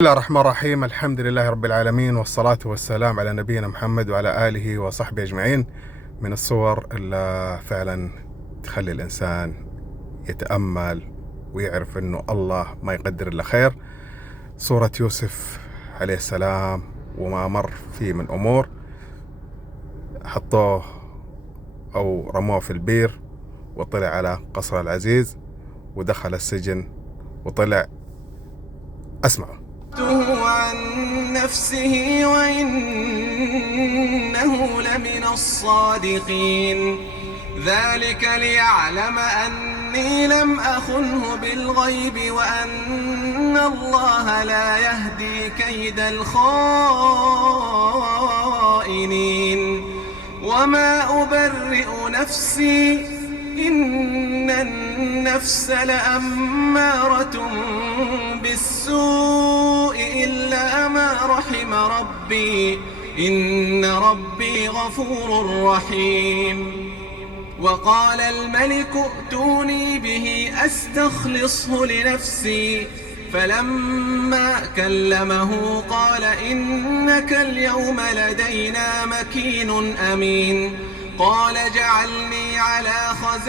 بسم الله الرحمن الرحيم. الحمد لله رب العالمين، والصلاة والسلام على نبينا محمد وعلى آله وصحبه أجمعين. من الصور اللي فعلا تخلي الإنسان يتأمل ويعرف أنه الله ما يقدر إلا خير، صورة يوسف عليه السلام وما مر فيه من أمور. حطوه أو رموه في البير وطلع على قصر العزيز ودخل السجن وطلع. أسمعوا عن نفسه وإنه لمن الصادقين، ذلك ليعلم أني لم أخنه بالغيب وأن الله لا يهدي كيد الخائنين. وما أبرئ نفسي، إن النفس لأمارة بالسوء إلا ما رحم ربي، إن ربي غفور رحيم. وقال الملك ائتوني به أستخلصه لنفسي، فلما كلمه قال إنك اليوم لدينا مكين أمين. قال اجعلني على خزائن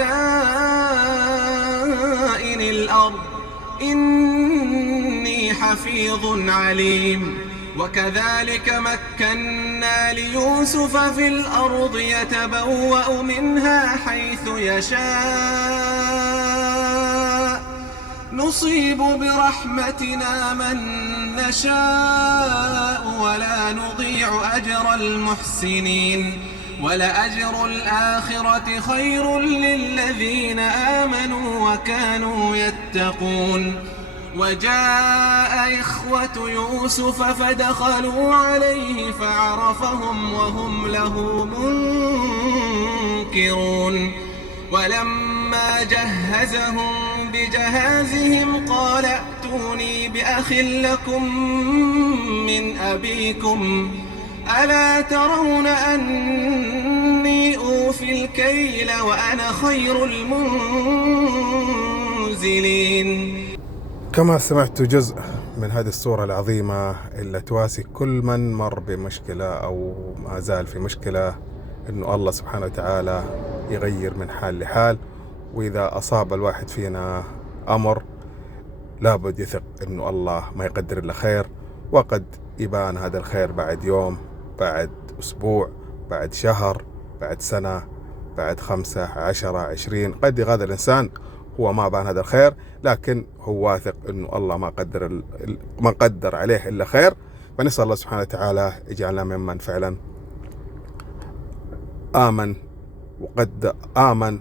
الأرض إني حفيظ عليم. وكذلك مكنا ليوسف في الأرض يتبوأ منها حيث يشاء، نصيب برحمتنا من نشاء ولا نضيع أجر المحسنين. ولأجر الآخرة خير للذين آمنوا وكانوا يتقون. وجاء إخوة يوسف فدخلوا عليه فعرفهم وهم له منكرون. ولما جهزهم بجهازهم قال ائتوني بأخ لكم من أبيكم، ألا ترون أني أوفي الكيل وأنا خير المنزلين. كما سمعت جزء من هذه الصورة العظيمة اللي تواسي كل من مر بمشكلة أو ما زال في مشكلة، إنه الله سبحانه وتعالى يغير من حال لحال. وإذا أصاب الواحد فينا أمر لابد يثق إنه الله ما يقدر إلا خير، وقد يبان هذا الخير بعد يوم، بعد أسبوع، بعد شهر، بعد سنة، بعد 5 10 20. قد يغادر الإنسان هو ما بان هذا الخير، لكن هو واثق إنه الله ما قدر عليه إلا خير. فنسأل الله سبحانه وتعالى يجعلنا ممن فعلا آمن وقد آمن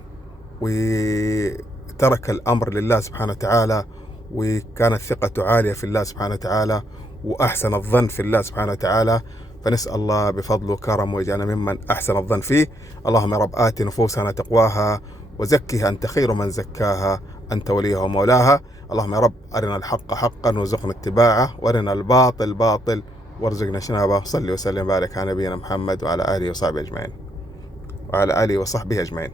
وترك الأمر لله سبحانه وتعالى، وكانت ثقته عالية في الله سبحانه وتعالى، وأحسن الظن في الله سبحانه وتعالى. فنسأل الله بفضله وكرمه ويجعلنا ممن أحسن الظن فيه. اللهم يا رب آت نفوسنا تقواها وزكها أنت خير من زكاها، أنت وليها ومولاها. اللهم يا رب أرنا الحق حقا وارزقنا اتباعه، وارنا الباطل باطل وارزقنا اجتنابه. صلي وسلم وبارك على نبينا محمد وعلى آله وصحبه أجمعين.